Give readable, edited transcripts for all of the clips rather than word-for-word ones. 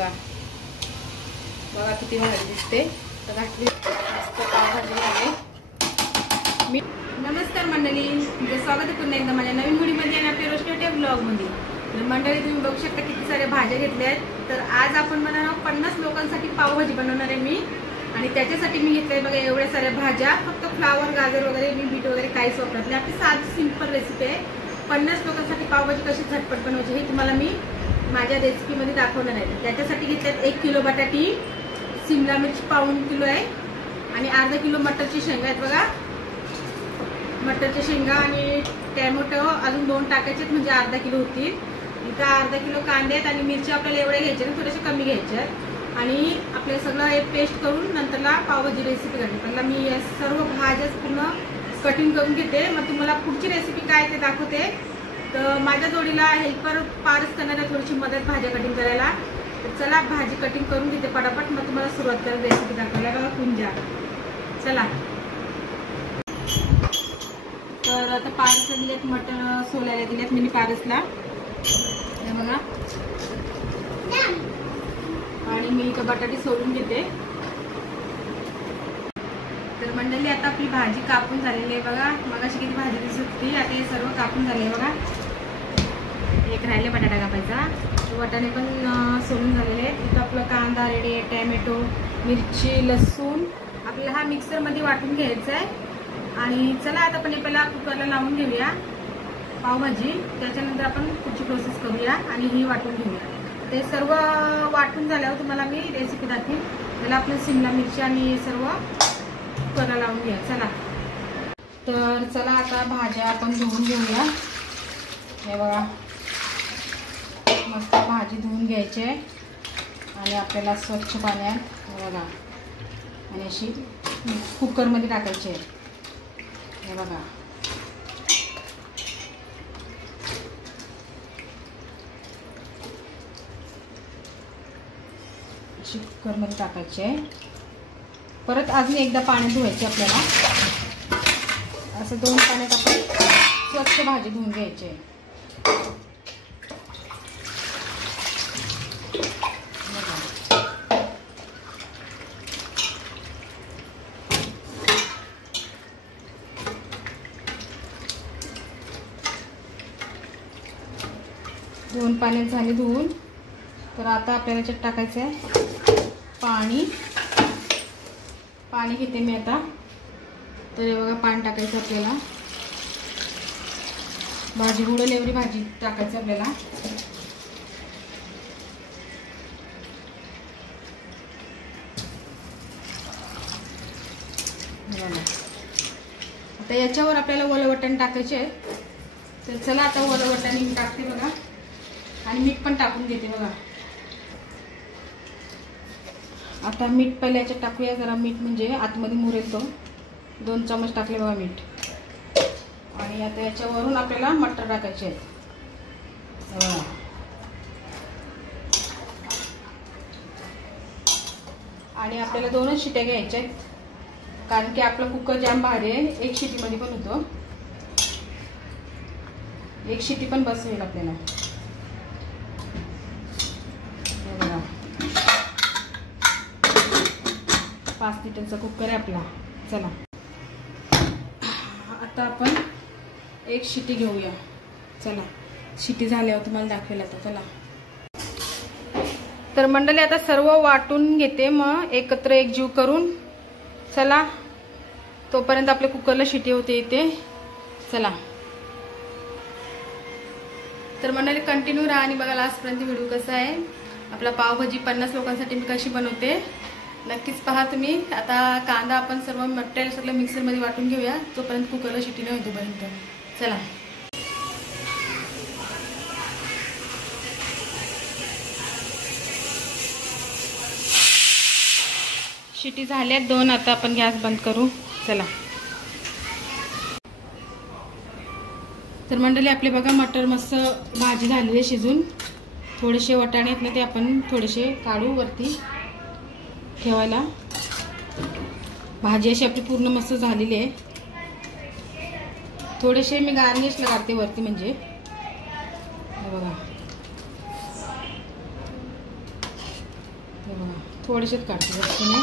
बघा बघा किती भारी दिसते. तर घातली मस्त पावभाजी झाली. मी नमस्कार मंडळी, तुमचं स्वागत आहे पुन्हा एकदा माझ्या नवीन व्हिडिओमध्ये आणि आपल्या रोशनी ब्लॉगमध्ये. तर मंडळी तुम्ही बघू शकता किती साऱ्या भाज्या घेतल्या आहेत. तर आज आपण बनवणार 50 लोकांसाठी पावभाजी बनवणार आहे मी. आणि त्याच्यासाठी मी घेतलंय बघा एवढ्या साऱ्या भाज्या. फक्त फ्लावर, गाजर वगैरे, मी बीट वगैरे काहीच वापरत नाही. आपली साधी सिंपल रेसिपी आहे. 50 लोकांसाठी पावभाजी कशी झटपट बनवायची हे तुम्हाला मी माझ्या रेसिपीमध्ये दाखवणार आहे. त्याच्यासाठी घेतल्यात 1 किलो बटाटी, शिमला मिरची पाऊण किलो आहे आणि अर्धा किलो मटरची शेंगा आहेत बघा. मटरच्या शेंगा आणि टॅमॅटो अजून 2 टाकायचे म्हणजे अर्धा किलो होतील. इथं अर्धा किलो कांदे आहेत आणि मिरची आपल्याला एवढ्या घ्यायच्या ना, थोडेसे कमी घ्यायचे. आणि आपल्याला सगळं एक पेस्ट करून नंतरला पावभाजी रेसिपी करते. पहिला मी या सर्व भाज्याच पूर्ण कटिंग करून घेते. मग तुम्हाला पुढची रेसिपी काय ते दाखवते. तर माझ्या जोडीला हेल्पर पारच करणाऱ्या थोडीशी मदत भाज्या कटिंग करायला. तर चला भाजी कटिंग करून घेते पटापट. मग तुम्हाला सुरुवात करेल रेसिपी दाखवायला बघा कुंजा. चला तर आता पारस दिलेत, मटर सोलायला दिलेत मी पारसला हे बघा. आणि मी इथं बटाटी सोडून घेते. तर मंडळी आता आपली भाजी कापून झालेली आहे बघा. मग अशी किती भाजी दिसत होती, आता हे सर्व कापून झाले बघा. एक राहिले बटाटा कापायचा, वाटाणे पण सोलून झालेले आहेत. इथं आपलं कांदा रेडी आहे, टॅमॅटो, मिरची, लसूण आपल्याला हा मिक्सरमध्ये वाटून घ्यायचा आहे. आणि चला आता आपण पहिला कुकरला लावून घेऊया पावभाजी. त्याच्यानंतर आपण पुढची प्रोसेस करूया आणि ही वाटून घेऊया. ते सर्व वाटून झाल्यावर तुम्हाला मी रेसिपी दाखवेन. त्याला आपलं शिमला मिरची आणि सर्व कुकरला लावून घ्या. चला तर चला आता भाज्या आपण धुवून घेऊया. हे बघा मस्त भाजी धुवून घ्यायची आहे आणि आपल्याला स्वच्छ पाण्यात बघा आणि अशी कुकरमध्ये टाकायची आहे. हे बघा अशी कुकरमध्ये टाकायची आहे. परत अजून एकदा पाण्यात धुवायची आपल्याला. असं 2 पाण्यात आपण स्वच्छ भाजी धुवून घ्यायची आहे. दोन पाण्यात झाले धुवून. तर आता आपल्याला याच्यात टाकायचं आहे पाणी. पाणी घेते मी आता. तर हे बघा पाणी टाकायचं आपल्याला. भाजी बुडेल एवढी भाजी टाकायचं आपल्याला. आता याच्यावर आपल्याला ओलं वाटण टाकायचे आहे. तर चला आता ओलं वाटण मी टाकते बघा आणि मीठ पण टाकून घेते बघा. आता मीठ पहिले याच्यात टाकूया जरा. मीठ म्हणजे आतमध्ये मुरेल तो. 2 चमच टाकले बघा मीठ. आणि आता याच्यावरून आपल्याला मटर टाकायचे आहेत. आणि आपल्याला 2च शिट्या घ्यायच्या आहेत कारण की आपलं कुकर जाम भारी आहे. 1 शिटीमध्ये पण होतो. 1 शिटी पण बस होईल आपल्याला. 5 लिटरचा कुकर आहे आपला. चला आता आपण 1 शिटी घेऊया. चला शिटी झाल्यावर तुम्हाला दाखवेल आता. चला तर मंडळी आता सर्व वाटून घेते मग एकत्र एकजीव करून. चला तोपर्यंत आपल्या कुकरला शिटी होते इथे. चला तर मंडळी कंटिन्यू राहा आणि बघा लास्टपर्यंत व्हिडिओ कसा आहे. आपला पावभाजी 50 लोकांसाठी मी कशी बनवते नक्कीच पहा तुम्ही. आता कांदा आपण सर्व मटेरियल सगळं मिक्सरमध्ये वाटून घेऊया तोपर्यंत कुकरला शिटी नाही होतोपर्यंत. चला शिटी झाल्यात 2. आता आपण गॅस बंद करू. चला तर मंडळी आपले बघा मटर मस्त भाजी झालेली आहे शिजून. थोडेसे वाटाणे आहेत ना ते आपण थोडेसे काढू वरती ठेवायला. भाजी अशी आपली पूर्ण मस्त झालेली आहे. थोडेसे मी गार्निशला काढते वरती म्हणजे बघा थोडेसेच काढते जास्त नाही.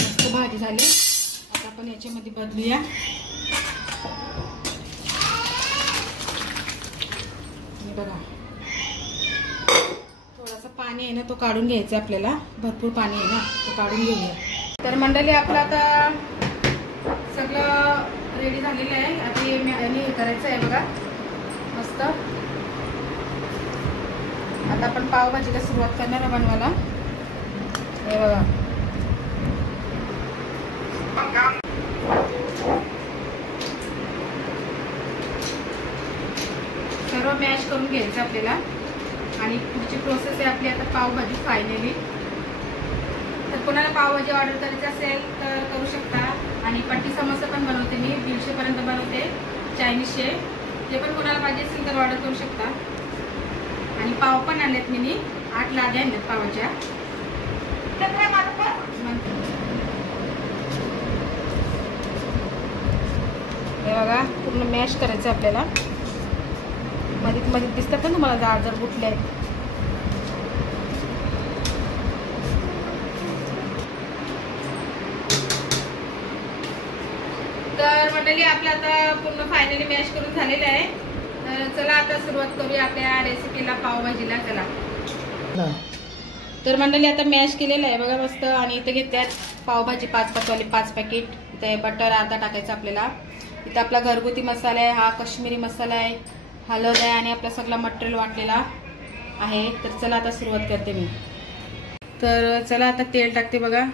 मस्त भाजी झाली. आता आपण याच्यामध्ये बदलूया. बघा थोडासा पाणी आहे ना तो काढून घ्यायचा आपल्याला. भरपूर पाणी आहे ना तो काढून घेऊया. तर मंडळी आपलं आता सगळं रेडी झालेलं आहे. आता हे करायचं आहे बघा मस्त. आता आपण पावभाजीला सुरुवात करणार आहे बनवायला. हे बघा सर्व मॅश करून घ्यायचं आपल्याला. आणि पुढची प्रोसेस आहे आपली आता पावभाजी फायनली. तर कोणाला पावभाजी ऑर्डर करायची असेल तर करू शकता. आणि पट्टी समोसा पण बनवते मी. 150 पर्यंत बनवते चायनीजचे. ते पण कोणाला पाहिजे असेल तर ऑर्डर करू शकता. आणि पाव पण आणलेत मी 8 लाद्या आणल्यात पावाच्या. हे बघा पूर्ण मॅश करायचं आपल्याला. मध्ये मध्ये दिसतात ना तुम्हाला जाड जाड गुटले आहेत. तर मंडळी आपलं आता पूर्ण फायनली मॅश करून झालेलं आहे. तर चला आता सुरुवात करूया आपल्या रेसिपीला पावभाजीला. चला तर मंडळी आता मॅश केलेलं आहे बघा मस्त. आणि इथे घेतल्यात पावभाजी 5 वाली 5 पॅकेट. इथे बटर अर्धा टाकायचं आपल्याला. इथं आपला घरगुती मसाला आहे. हा काश्मीरी मसाला आहे. हळद आहे आणि आपला सगळा मटेरियल वाटलेला आहे. तर चला आता सुरुवात करते मी. तर चला आता तेल टाकते बघा.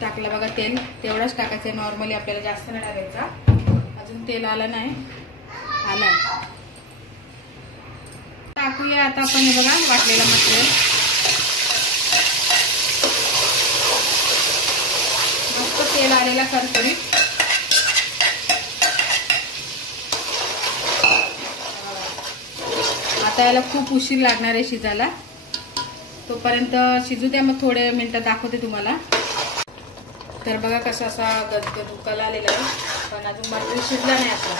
टाकलं बघा तेल. तेवढाच टाकायचं आहे नॉर्मली. आपल्याला जास्त नाही टाकायचा. अजून तेल आलं नाही. आलं टाकूया आता आपण. हे बघा वाटलेला मटेरियल मस्त तेल आलेला करकरीत. आता याला खूप उशीर लागणार आहे शिजायला. तोपर्यंत शिजू द्या. मग थोड्या मिनिटात दाखवते तुम्हाला. तर बघा कसा असा गदगद उकळा आलेला आहे. पण अजून मटेरियल शिजला नाही आपला.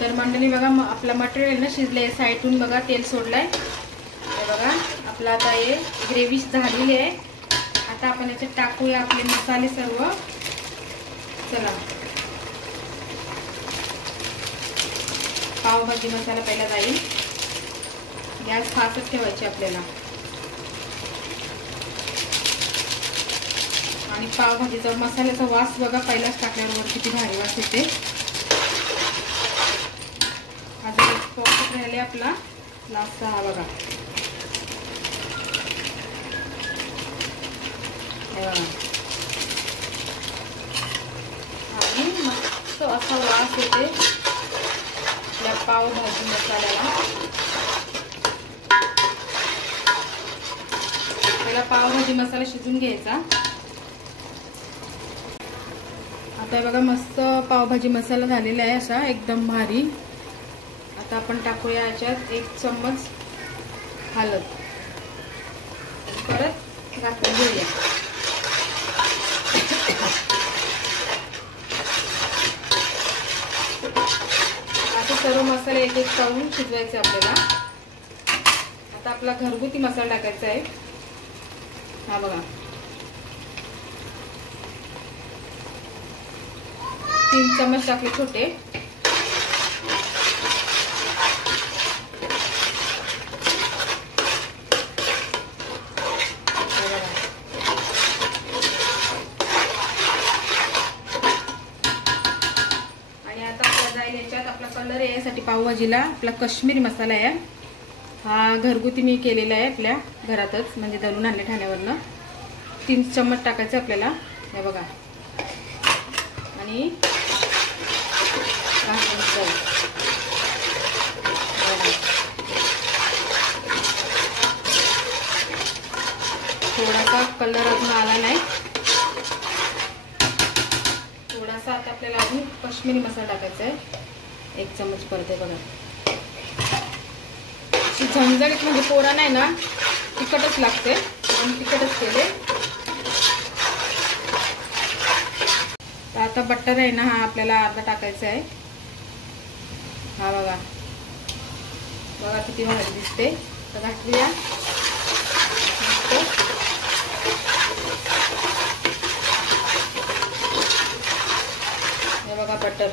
तर मंडळी बघा आपला मटेरियल ना शिजलंय. साईडून बघा तेल सोडलंय. हे बघा आपला आता हे ग्रेव्ही झालेली आहे. आता आपण याच्यात टाकूया आपले मसाले सर्व. चला पावभाजी मसाला पहिला जाईल. गॅस फास्टच ठेवायची आपल्याला. आणि पावभाजीचा मसाल्याचा वास बघा पहिलाच टाकल्यावर किती भारी वास येते. अजून एक पॉकेट राहिले आपला लास्टचा हा बघा. आणि मस्त असा वास येते आपल्या पावभाजी मसाल्याला. पहिला पावभाजी मसाला शिजून घ्यायचा. आता बघा मस्त पावभाजी मसाला झालेला आहे असा एकदम भारी. आता आपण टाकूया याच्यात 1 चम्मच हळद. परत घालून घेऊया. आता सर्व मसाले एक एक टाकून शिजवायचे आपल्याला. आता आपला घरगुती मसाला टाकायचा आहे. हा बघा 3 चम्मच टाकले छोटे. आणि आता आपला जाईल याच्यात आपला कलर आहे. यासाठी पावभाजीला आपला काश्मीरी मसाला आहे. हा घरगुती मी केलेला आहे आपल्या घरातच. म्हणजे दळून आणले ठाण्यावरनं. 3 चम्मच टाकायचे आपल्याला. हे बघा. आणि थोडासा कलर अजून आला नाही. थोडासा आता आपल्याला अजून काश्मीरी मसाला टाकायचा आहे. 1 चम्मच परत आहे बघा. झणझणीत म्हणजे पोरा नाही ना तिखटच लागते. म्हणून तिखटच केले. तर आता बटर आहे ना हा आपल्याला अर्धा टाकायचा आहे. हा बघा बघा किती भारी दिसते. तर घातलीया हे बघा बटर.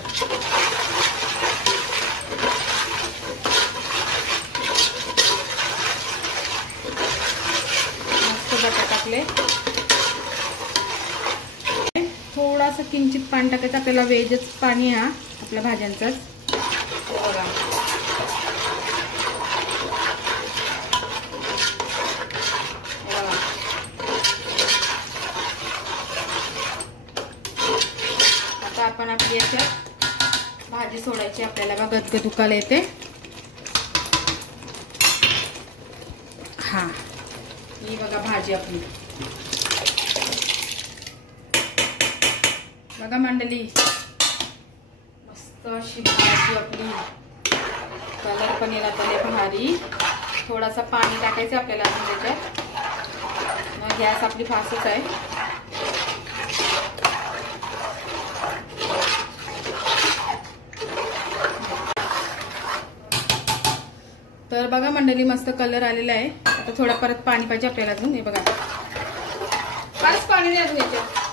मस्त बटर टाकले. थोडासा किंचित पाणी टाकायचं आपल्याला. वेजच पाणी हा आपल्या भाज्यांचाच. बघा आता आपण आपली याच्यात भाजी सोडायची. आपल्याला बघा गदगद उकाला येते. हा ही बघा भाजी आपली. बघा मंडळी मस्त अशी भाजी आपली. कलर पण येला त्याला भारी. थोडासा पाणी टाकायचं आपल्याला अजून त्याच्यात. गॅस आपली फास्टच आहे. तर बघा मंडळी मस्त कलर आलेला आहे. आता थोडा परत पाणी पाहिजे आपल्याला अजून. हे बघा फारच पाणी नाही अजून याच्यात.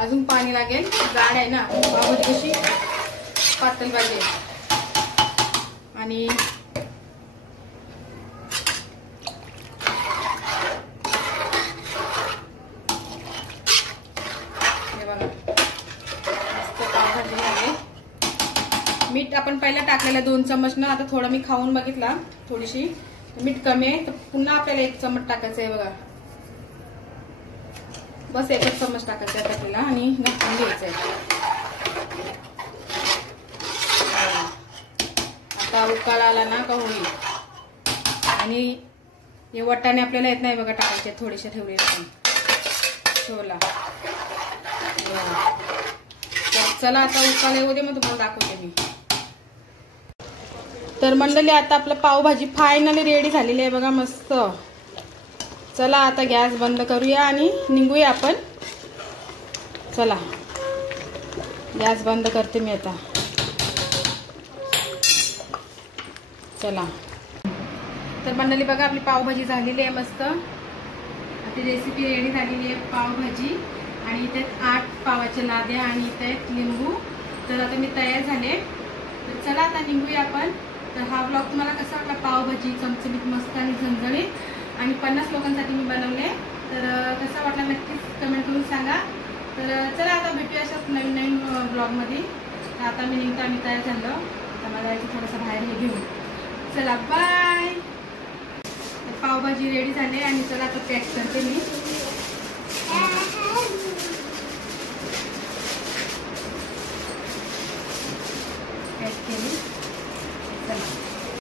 अजून पाणी लागेल. जाड आहे ना पावभाजी कशी पातळ पाहिजे. आणि हे बघा मस्त पावभाजी आहे. मीठ आपण पहिला टाकलेलं 2 चम्मच ना. आता थोडं मी खाऊन बघितला थोडीशी मीठ कमी आहे. तर पुन्हा आपल्याला 1 चम्मच टाकायचं आहे. बघा बस 1 चम्मच टाकायचं आहे आपल्याला आणि घालून घ्यायचं आहे. आता उकाळा आला ना का होईल. आणि हे वाटाणे आपल्याला येत नाही बघा टाकायचे. थोडेसे ठेवले आपण छोला. तर चला आता उकाळा येऊ दे मग तुम्हाला दाखवते मी. तर मंडळी आता आपलं पावभाजी फायनली रेडी झालेली आहे बघा मस्त. चला आता गॅस बंद करूया आणि निघूया आपण. चला गॅस बंद करते मी आता. चला तर मंडळी बघा आपली पावभाजी झालेली आहे मस्त. आपली रेसिपी रेडी झालेली आहे पावभाजी. आणि त्यात 8 पावाच्या लाद्या आणि त्यात लिंबू. तर आता मी तयार झाले. तर चला आता निघूया आपण. तर हा ब्लॉग तुम्हाला कसा वाटला. पावभाजी चमचमीत मस्त आणि झणझणीत आणि 50 लोकांसाठी मी बनवले. तर कसा वाटला नक्कीच कमेंट करून सांगा. तर चला आता भेटूया अशाच नवीन नवीन ब्लॉगमध्ये. तर आता मी निघता मी तयार झालो. आता मला जायचं थोडंसं बाहेर हे घेऊन. चला बाय. पावभाजी रेडी झाली आणि चला आता पॅक करते मी.